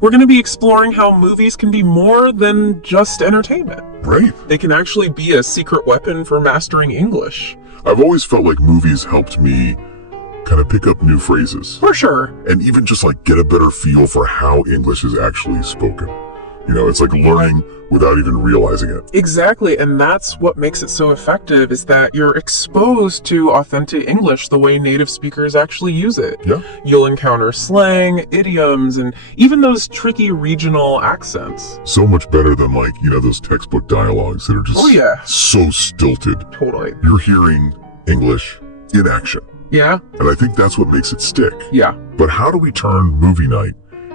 We're going to be exploring how movies can be more than just entertainment. Right. They can actually be a secret weapon for mastering English. I've always felt like movies helped me kind of pick up new phrases. For sure. And even just like get a better feel for how English is actually spoken. You know, it's like learning without even realizing it. Exactly, and that's what makes it so effective, is that you're exposed to authentic English the way native speakers actually use it. Yeah. You'll encounter slang, idioms, and even those tricky regional accents. So much better than like, you know, those textbook dialogues that are just so stilted. Totally. You're hearing English in action. Yeah. And I think that's what makes it stick. Yeah. But how do we turn movie night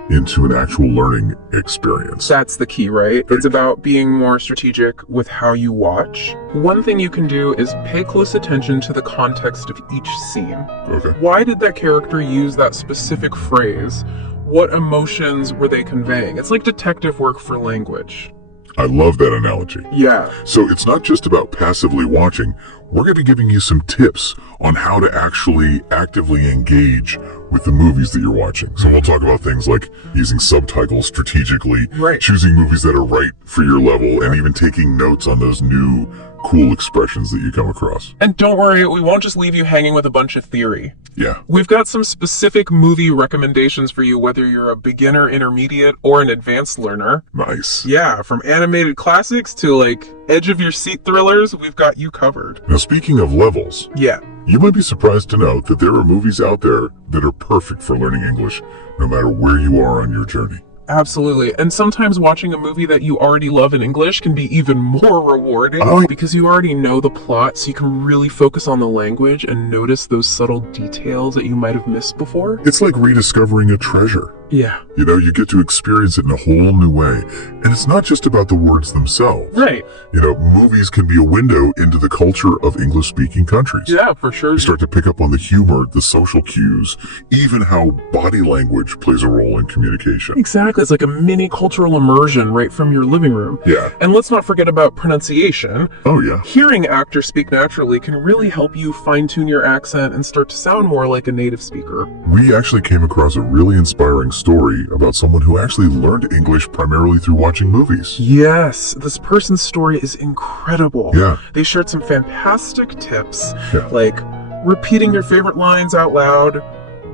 into an actual learning experience? That's the key, right? It's about being more strategic with how you watch. One thing you can do is pay close attention to the context of each scene. Okay. Why did that character use that specific phrase? What emotions were they conveying? It's like detective work for language. I love that analogy. Yeah. So it's not just about passively watching. We're going to be giving you some tips on how to actually actively engage with the movies that you're watching. So we'll talk about things like using subtitles strategically, Right. choosing movies that are right for your level, and even taking notes on those new cool expressions that you come across. And don't worry, we won't just leave you hanging with a bunch of theory. Yeah. We've got some specific movie recommendations for you, whether you're a beginner, intermediate, or an advanced learner. Nice. Yeah, from animated classics to like edge of your seat thrillers, we've got you covered. Now, speaking of levels, Yeah. you might be surprised to know that there are movies out there that are perfect for learning English, no matter where you are on your journey. Absolutely. And sometimes watching a movie that you already love in English can be even more rewarding because you already know the plot, so you can really focus on the language and notice those subtle details that you might have missed before. It's like rediscovering a treasure. Yeah. You know, you get to experience it in a whole new way. And it's not just about the words themselves. Right. You know, movies can be a window into the culture of English-speaking countries. Yeah, for sure. You start to pick up on the humor, the social cues, even how body language plays a role in communication. Exactly. It's like a mini cultural immersion right from your living room. Yeah. And let's not forget about pronunciation. Oh, yeah. Hearing actors speak naturally can really help you fine-tune your accent and start to sound more like a native speaker. We actually came across a really inspiring story about someone who actually learned English primarily through watching movies. Yes, this person's story is incredible. Yeah. They shared some fantastic tips, Yeah. like repeating your favorite lines out loud,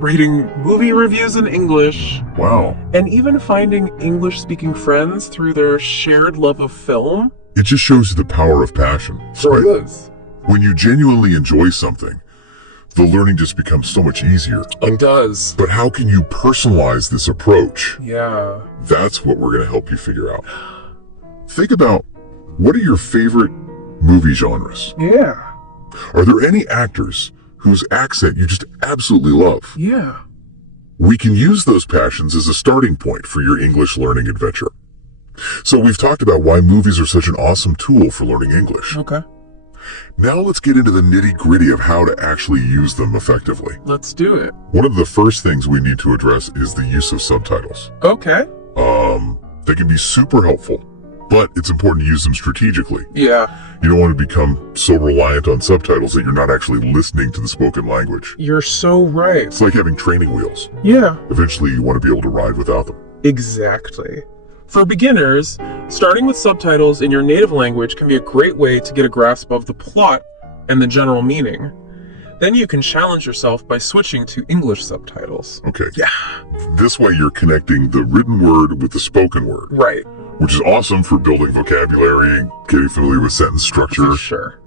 reading movie reviews in English, Wow. and even finding English-speaking friends through their shared love of film. It just shows you the power of passion. Sure right? is. When you genuinely enjoy something, the learning just becomes so much easier. It does. But how can you personalize this approach? Yeah. That's what we're going to help you figure out. Think about, what are your favorite movie genres? Yeah. Are there any actors whose accent you just absolutely love? Yeah. We can use those passions as a starting point for your English learning adventure. So we've talked about why movies are such an awesome tool for learning English. Okay. Now let's get into the nitty-gritty of how to actually use them effectively. Let's do it. One of the first things we need to address is the use of subtitles. Okay. They can be super helpful, but it's important to use them strategically. Yeah. You don't want to become so reliant on subtitles that you're not actually listening to the spoken language. You're so right. It's like having training wheels. Yeah. Eventually you want to be able to ride without them. Exactly. For beginners, starting with subtitles in your native language can be a great way to get a grasp of the plot and the general meaning. Then you can challenge yourself by switching to English subtitles. Okay. Yeah. This way you're connecting the written word with the spoken word, Right. which is awesome for building vocabulary and getting familiar with sentence structure. For sure.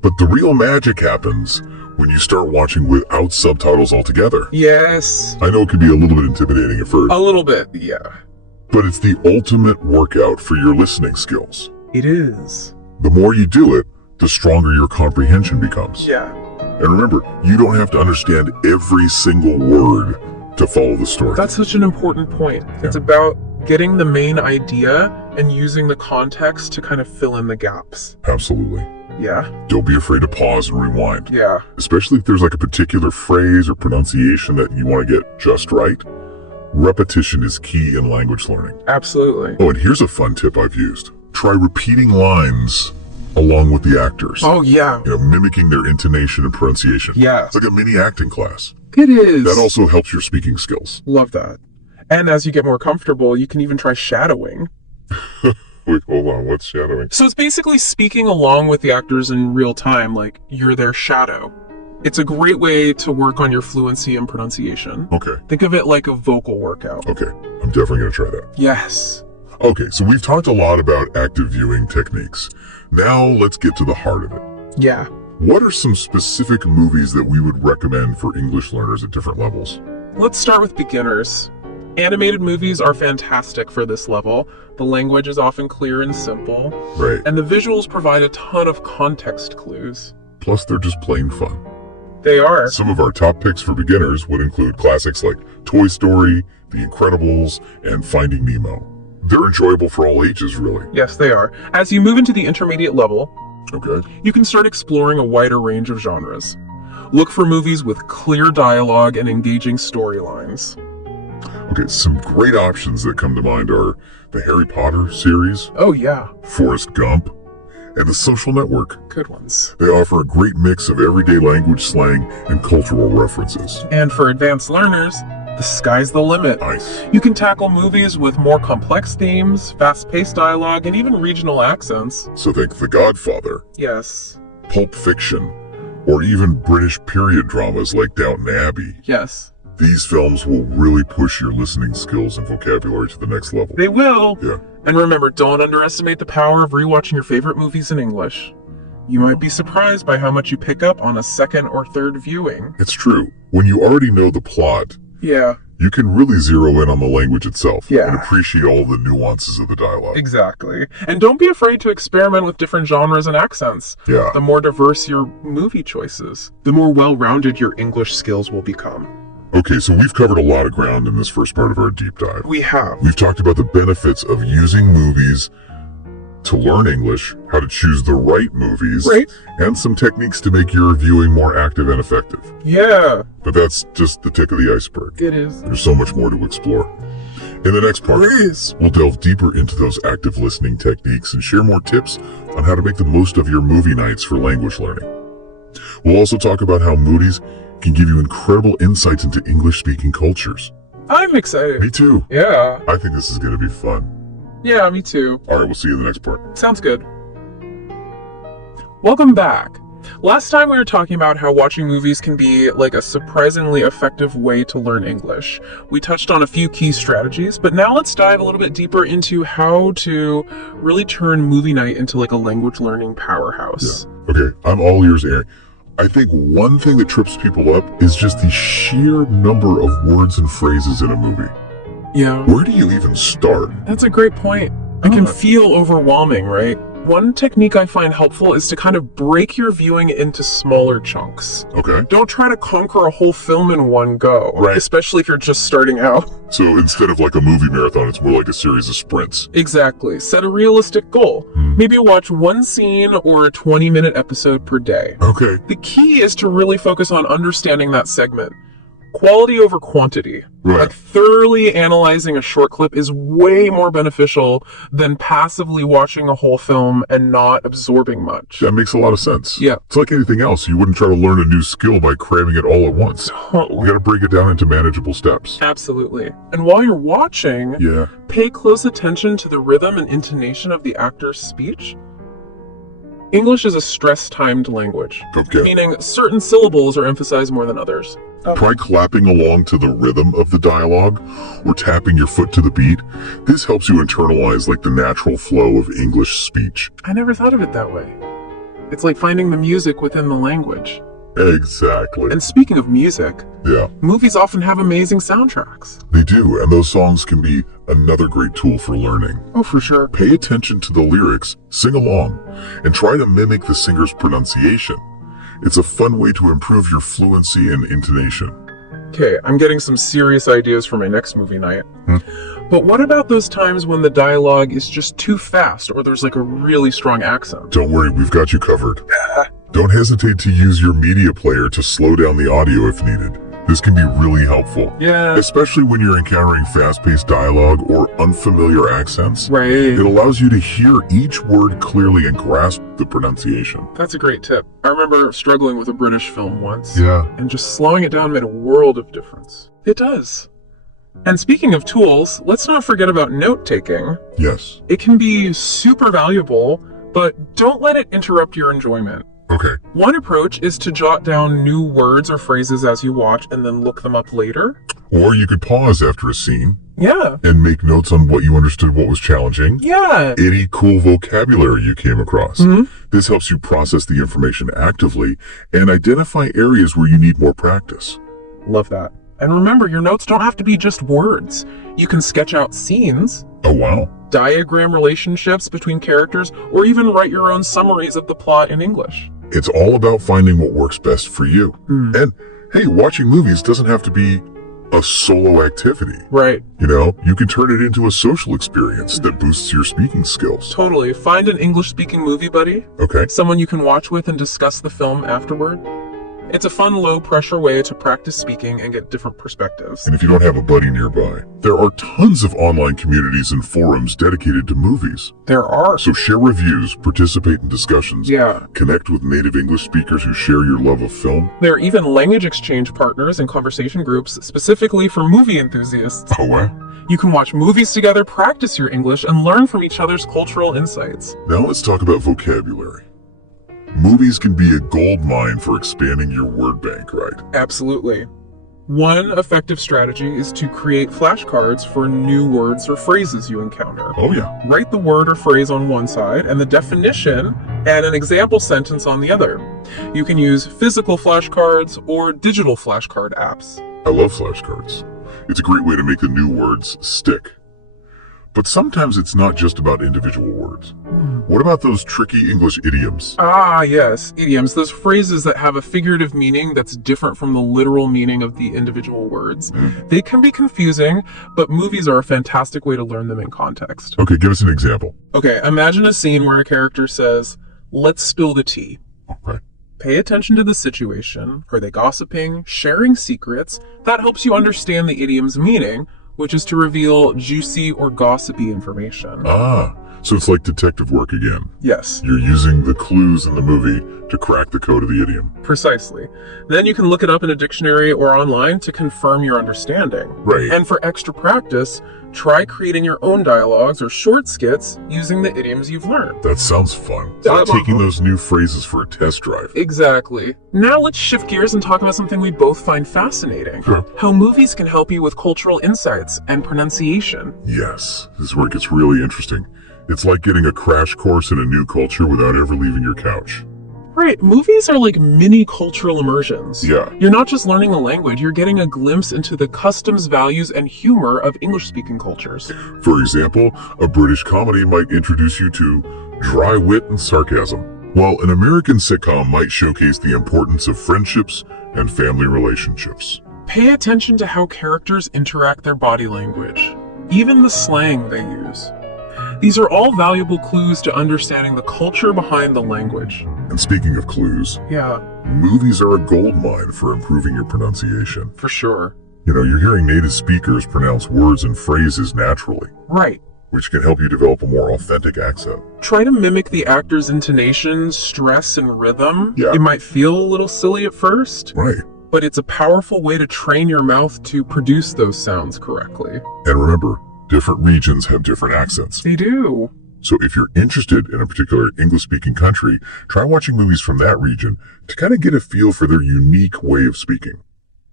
But the real magic happens when you start watching without subtitles altogether. Yes. I know it can be a little bit intimidating at first, A little bit, yeah. but it's the ultimate workout for your listening skills. It is. The more you do it, the stronger your comprehension becomes. Yeah. And remember, you don't have to understand every single word to follow the story. That's such an important point. It's about getting the main idea and using the context to kind of fill in the gaps. Absolutely. Yeah. Don't be afraid to pause and rewind. Yeah. Especially if there's like a particular phrase or pronunciation that you want to get just right. Repetition is key in language learning. Absolutely. Oh, and here's a fun tip I've used. Try repeating lines along with the actors. Oh, yeah. You know, mimicking their intonation and pronunciation. Yeah. It's like a mini acting class. It is. That also helps your speaking skills. Love that. And as you get more comfortable, you can even try shadowing. Wait, hold on. What's shadowing? So it's basically speaking along with the actors in real time, like you're their shadow. It's a great way to work on your fluency and pronunciation. Okay. Think of it like a vocal workout. Okay. I'm definitely going to try that. Yes. Okay, so we've talked a lot about active viewing techniques. Now let's get to the heart of it. Yeah. What are some specific movies that we would recommend for English learners at different levels? Let's start with beginners. Animated movies are fantastic for this level. The language is often clear and simple. Right. And the visuals provide a ton of context clues. Plus, they're just plain fun. They are. Some of our top picks for beginners would include classics like Toy Story, The Incredibles, and Finding Nemo. They're enjoyable for all ages, really. Yes, they are. As you move into the intermediate level, Okay. you can start exploring a wider range of genres. Look for movies with clear dialogue and engaging storylines. Okay, some great options that come to mind are the Harry Potter series, Oh yeah, Forrest Gump, and The Social Network. good ones. They offer a great mix of everyday language slang and cultural references. And for advanced learners, the sky's the limit. Nice. You can tackle movies with more complex themes, fast-paced dialogue, and even regional accents. So think The Godfather, Yes. Pulp Fiction, or even British period dramas like Downton Abbey. Yes. These films will really push your listening skills and vocabulary to the next level. They will. Yeah. And remember, don't underestimate the power of rewatching your favorite movies in English. You might be surprised by how much you pick up on a second or third viewing. It's true. When you already know the plot, Yeah, you can really zero in on the language itself Yeah. and appreciate all the nuances of the dialogue. exactly. And don't be afraid to experiment with different genres and accents. Yeah. The more diverse your movie choices, the more well-rounded your English skills will become. Okay, so we've covered a lot of ground in this first part of our deep dive. We have. We've talked about the benefits of using movies to learn English, how to choose the right movies, Right. and some techniques to make your viewing more active and effective. Yeah, But that's just the tip of the iceberg. it is. There's so much more to explore. In the next part, Please. we'll delve deeper into those active listening techniques and share more tips on how to make the most of your movie nights for language learning. We'll also talk about how movies can give you incredible insights into English-speaking cultures. I'm excited. Me too. Yeah. I think this is going to be fun. Yeah, me too. All right, we'll see you in the next part. Sounds good. Welcome back. Last time we were talking about how watching movies can be like a surprisingly effective way to learn English. We touched on a few key strategies, but now let's dive a little bit deeper into how to really turn movie night into like a language learning powerhouse. Okay, I'm all ears, Aaron. I think one thing that trips people up is just the sheer number of words and phrases in a movie. Yeah, Where do you even start? that's a great point. It can feel overwhelming, right? One technique I find helpful is to kind of break your viewing into smaller chunks. Okay. Don't try to conquer a whole film in one go, Right. especially if you're just starting out. So instead of like a movie marathon, it's more like a series of sprints. Exactly. Set a realistic goal. Maybe watch one scene or a 20-minute episode per day. Okay. The key is to really focus on understanding that segment. Quality over quantity. Right. Like thoroughly analyzing a short clip is way more beneficial than passively watching a whole film and not absorbing much. That makes a lot of sense. Yeah. It's like anything else. You wouldn't try to learn a new skill by cramming it all at once. You gotta break it down into manageable steps. Absolutely. And while you're watching, Yeah. pay close attention to the rhythm and intonation of the actor's speech. English is a stress-timed language, Okay. meaning certain syllables are emphasized more than others. Try clapping along to the rhythm of the dialogue or tapping your foot to the beat. This helps you internalize like the natural flow of English speech. I never thought of it that way. It's like finding the music within the language. Exactly. And speaking of music, Yeah, movies often have amazing soundtracks. they do. And those songs can be another great tool for learning. Oh, for sure. Pay attention to the lyrics, sing along, and try to mimic the singer's pronunciation. It's a fun way to improve your fluency and intonation. Okay, I'm getting some serious ideas for my next movie night. But what about those times when the dialogue is just too fast or there's like a really strong accent? Don't worry, we've got you covered. Don't hesitate to use your media player to slow down the audio if needed. This can be really helpful, Yeah, especially when you're encountering fast-paced dialogue or unfamiliar accents. right. It allows you to hear each word clearly and grasp the pronunciation. That's a great tip. I remember struggling with a British film once. Yeah. And just slowing it down made a world of difference. It does. And speaking of tools, let's not forget about note-taking. Yes. It can be super valuable, but don't let it interrupt your enjoyment. Okay. One approach is to jot down new words or phrases as you watch and then look them up later. Or you could pause after a scene Yeah. and make notes on what you understood, what was challenging. Yeah. Any cool vocabulary you came across. Mhm. This helps you process the information actively and identify areas where you need more practice. Love that. And remember, your notes don't have to be just words. You can sketch out scenes, Oh, wow. diagram relationships between characters, or even write your own summaries of the plot in English. It's all about finding what works best for you. And hey, watching movies doesn't have to be a solo activity. Right. You know, you can turn it into a social experience that boosts your speaking skills. Totally. Find an English-speaking movie buddy, Okay. someone you can watch with and discuss the film afterward. It's a fun, low-pressure way to practice speaking and get different perspectives. And if you don't have a buddy nearby, there are tons of online communities and forums dedicated to movies. There are. So share reviews, participate in discussions, Yeah. connect with native English speakers who share your love of film. There are even language exchange partners and conversation groups specifically for movie enthusiasts. Oh, wow. You can watch movies together, practice your English, and learn from each other's cultural insights. Now let's talk about vocabulary. Movies can be a gold mine for expanding your word bank, right? Absolutely. One effective strategy is to create flashcards for new words or phrases you encounter. Oh, yeah. Write the word or phrase on one side and the definition and an example sentence on the other. You can use physical flashcards or digital flashcard apps. I love flashcards. It's a great way to make the new words stick. But sometimes it's not just about individual words. What about those tricky English idioms? Ah, yes, idioms, those phrases that have a figurative meaning that's different from the literal meaning of the individual words. They can be confusing, but movies are a fantastic way to learn them in context. Okay, give us an example. Okay, imagine a scene where a character says, "Let's spill the tea." Okay. Pay attention to the situation. Are they gossiping, sharing secrets? That helps you understand the idiom's meaning, which is to reveal juicy or gossipy information. Ah, so it's like detective work again. Yes, You're using the clues in the movie to crack the code of the idiom. precisely. Then you can look it up in a dictionary or online to confirm your understanding. Right. And for extra practice, try creating your own dialogues or short skits using the idioms you've learned. That sounds fun. It's like taking those new phrases for a test drive. Exactly. Now let's shift gears and talk about something we both find fascinating. Sure. How movies can help you with cultural insights and pronunciation. Yes, this is where it gets really interesting. It's like getting a crash course in a new culture without ever leaving your couch. Right, movies are like mini cultural immersions. Yeah. You're not just learning a language, you're getting a glimpse into the customs, values, and humor of English-speaking cultures. For example, a British comedy might introduce you to dry wit and sarcasm, while an American sitcom might showcase the importance of friendships and family relationships. Pay attention to how characters interact their body language, even the slang they use. These are all valuable clues to understanding the culture behind the language. And speaking of clues, Yeah, movies are a gold mine for improving your pronunciation. for sure. You know, you're hearing native speakers pronounce words and phrases naturally, Right. which can help you develop a more authentic accent. Try to mimic the actor's intonation, stress, and rhythm. Yeah. It might feel a little silly at first, Right. but it's a powerful way to train your mouth to produce those sounds correctly. And remember, different regions have different accents. They do. So if you're interested in a particular English-speaking country, try watching movies from that region to kind of get a feel for their unique way of speaking.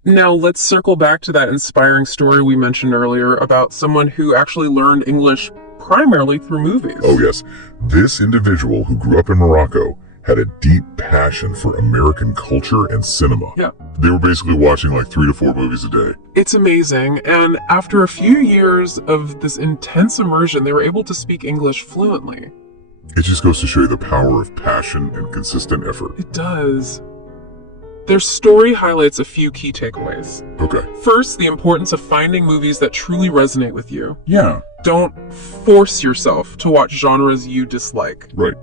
Now let's circle back to that inspiring story we mentioned earlier about someone who actually learned English primarily through movies. Oh yes, this individual who grew up in Morocco had a deep passion for American culture and cinema. Yeah. They were basically watching like 3 to 4 movies a day. It's amazing, and after a few years of this intense immersion, they were able to speak English fluently. It just goes to show you the power of passion and consistent effort. It does. Their story highlights a few key takeaways. Okay. First, the importance of finding movies that truly resonate with you. Yeah. Don't force yourself to watch genres you dislike. Right.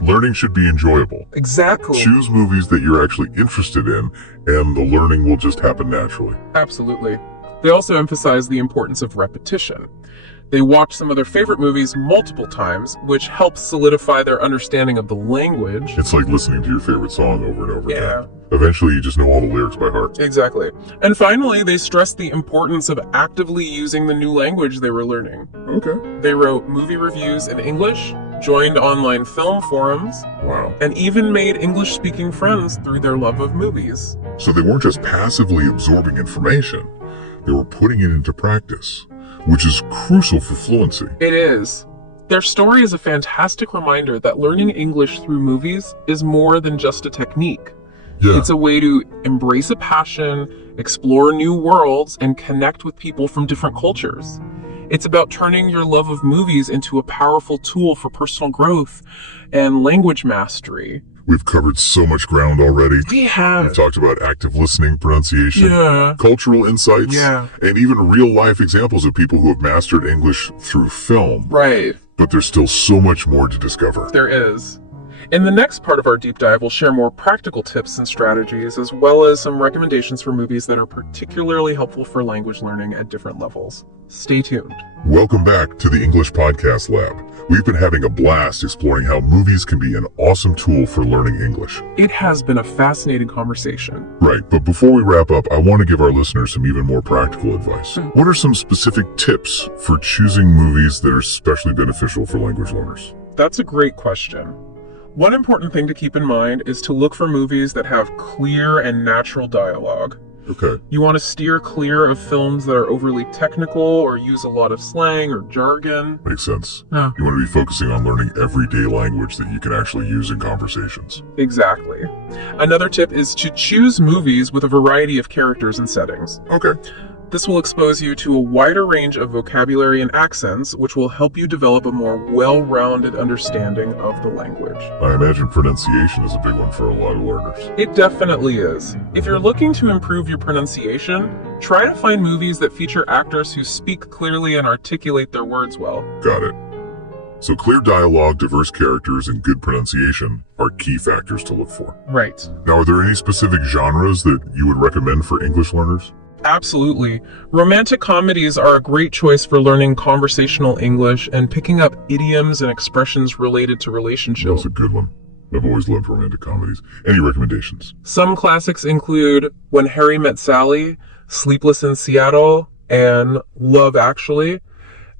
Learning should be enjoyable. Exactly. Choose movies that you're actually interested in, and the learning will just happen naturally. Absolutely. They also emphasize the importance of repetition. They watch some of their favorite movies multiple times, which helps solidify their understanding of the language. It's like listening to your favorite song over and over Yeah. again. Eventually, you just know all the lyrics by heart. Exactly. And finally, they stress the importance of actively using the new language they were learning. Okay. They wrote movie reviews in English, joined online film forums, Wow. and even made English-speaking friends through their love of movies. So they weren't just passively absorbing information, they were putting it into practice, which is crucial for fluency. It is. Their story is a fantastic reminder that learning English through movies is more than just a technique. Yeah. It's a way to embrace a passion, explore new worlds, and connect with people from different cultures. It's about turning your love of movies into a powerful tool for personal growth and language mastery. We've covered so much ground already. We We've have. talked about active listening, pronunciation, Yeah. cultural insights, Yeah. and even real-life examples of people who have mastered English through film. Right. But there's still so much more to discover. There is. In the next part of our deep dive, we'll share more practical tips and strategies, as well as some recommendations for movies that are particularly helpful for language learning at different levels. Stay tuned. Welcome back to the English Podcast Lab. We've been having a blast exploring how movies can be an awesome tool for learning English. It has been a fascinating conversation. Right, but before we wrap up, I want to give our listeners some even more practical advice. What are some specific tips for choosing movies that are especially beneficial for language learners? That's a great question. One important thing to keep in mind is to look for movies that have clear and natural dialogue. Okay, You want to steer clear of films that are overly technical or use a lot of slang or jargon. makes sense. Yeah. You want to be focusing on learning everyday language that you can actually use in conversations. Exactly. Another tip is to choose movies with a variety of characters and settings. Okay. This will expose you to a wider range of vocabulary and accents, which will help you develop a more well-rounded understanding of the language. I imagine pronunciation is a big one for a lot of learners. It definitely is. If you're looking to improve your pronunciation, try to find movies that feature actors who speak clearly and articulate their words well. Got it. So clear dialogue, diverse characters, and good pronunciation are key factors to look for. Right. Now, are there any specific genres that you would recommend for English learners? Absolutely. Romantic comedies are a great choice for learning conversational English and picking up idioms and expressions related to relationships. That's a good one. I've always loved romantic comedies. Any recommendations? Some classics include When Harry Met Sally, Sleepless in Seattle, and Love Actually.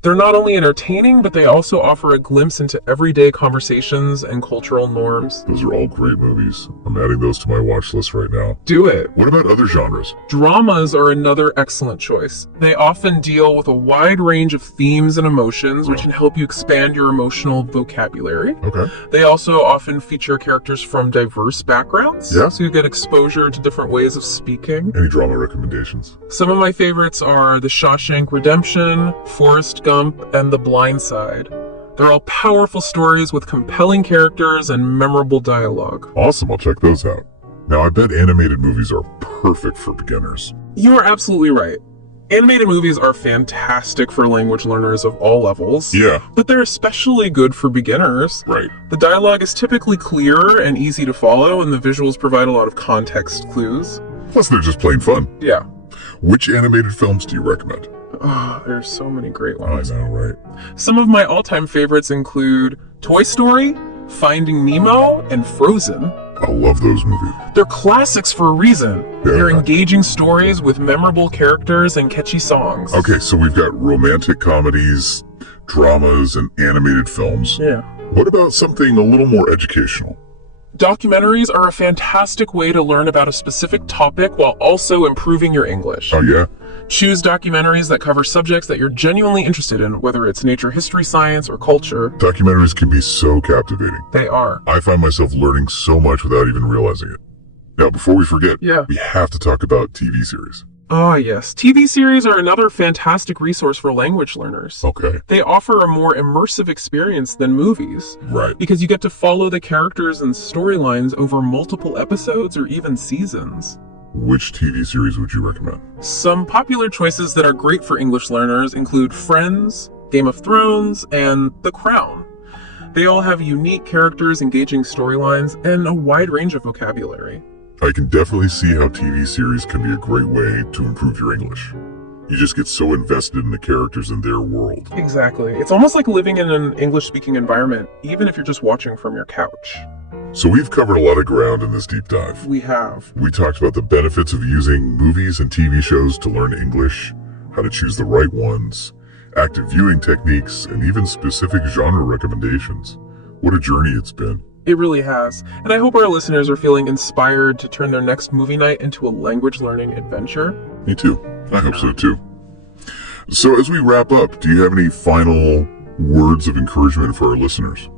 They're not only entertaining, but they also offer a glimpse into everyday conversations and cultural norms. Those are all great movies. I'm adding those to my watch list right now. Do it. What about other genres? Dramas are another excellent choice. They often deal with a wide range of themes and emotions, which can help you expand your emotional vocabulary. Okay. They also often feature characters from diverse backgrounds, Yeah. so you get exposure to different ways of speaking. Any drama recommendations? Some of my favorites are The Shawshank Redemption, Forrest Gump, and The Blind Side. They're all powerful stories with compelling characters and memorable dialogue. Awesome, I'll check those out. Now, I bet animated movies are perfect for beginners. You are absolutely right. Animated movies are fantastic for language learners of all levels. Yeah, But they're especially good for beginners. right. The dialogue is typically clear and easy to follow, and the visuals provide a lot of context clues. Plus, they're just plain fun. Yeah. Which animated films do you recommend? Oh, there's so many great I ones. know, right? Some of my all-time favorites include Toy Story, Finding Nemo, and Frozen. I love those movies. They're classics for a reason. Yeah. They're engaging stories with memorable characters and catchy songs. Okay, so we've got romantic comedies, dramas, and animated films. Yeah. What about something a little more educational? Documentaries are a fantastic way to learn about a specific topic while also improving your English. Oh, yeah? Choose documentaries that cover subjects that you're genuinely interested in, whether it's nature, history, science, or culture. Documentaries can be so captivating. They are. I find myself learning so much without even realizing it. Now, before we forget, Yeah. we have to talk about TV series. Ah, yes. TV series are another fantastic resource for language learners. Okay, They offer a more immersive experience than movies right. because you get to follow the characters and storylines over multiple episodes or even seasons. Which TV series would you recommend? Some popular choices that are great for English learners include Friends, Game of Thrones, and The Crown. They all have unique characters, engaging storylines, and a wide range of vocabulary. I can definitely see how TV series can be a great way to improve your English. You just get so invested in the characters in their world. Exactly. It's almost like living in an English-speaking environment, even if you're just watching from your couch. So we've covered a lot of ground in this deep dive. We have. We talked about the benefits of using movies and TV shows to learn English, how to choose the right ones, active viewing techniques, and even specific genre recommendations. What a journey it's been. It really has. And I hope our listeners are feeling inspired to turn their next movie night into a language learning adventure. Me too. I hope so too. So as we wrap up, do you have any final words of encouragement for our listeners?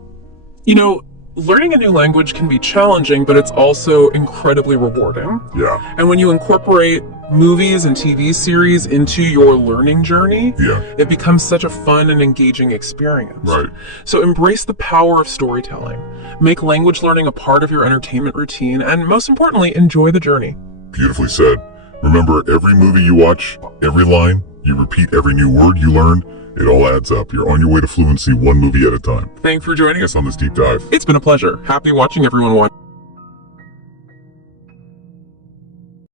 You know, learning a new language can be challenging, but it's also incredibly rewarding. Yeah. And when you incorporate movies and TV series into your learning journey, it becomes such a fun and engaging experience. Right. So embrace the power of storytelling. Make language learning a part of your entertainment routine, and most importantly, enjoy the journey. Beautifully said. Remember, every movie you watch, every line, you repeat every new word you learn, it all adds up. You're on your way to fluency one movie at a time. Thanks for joining us On this deep dive. It's been a pleasure. Happy watching everyone watch.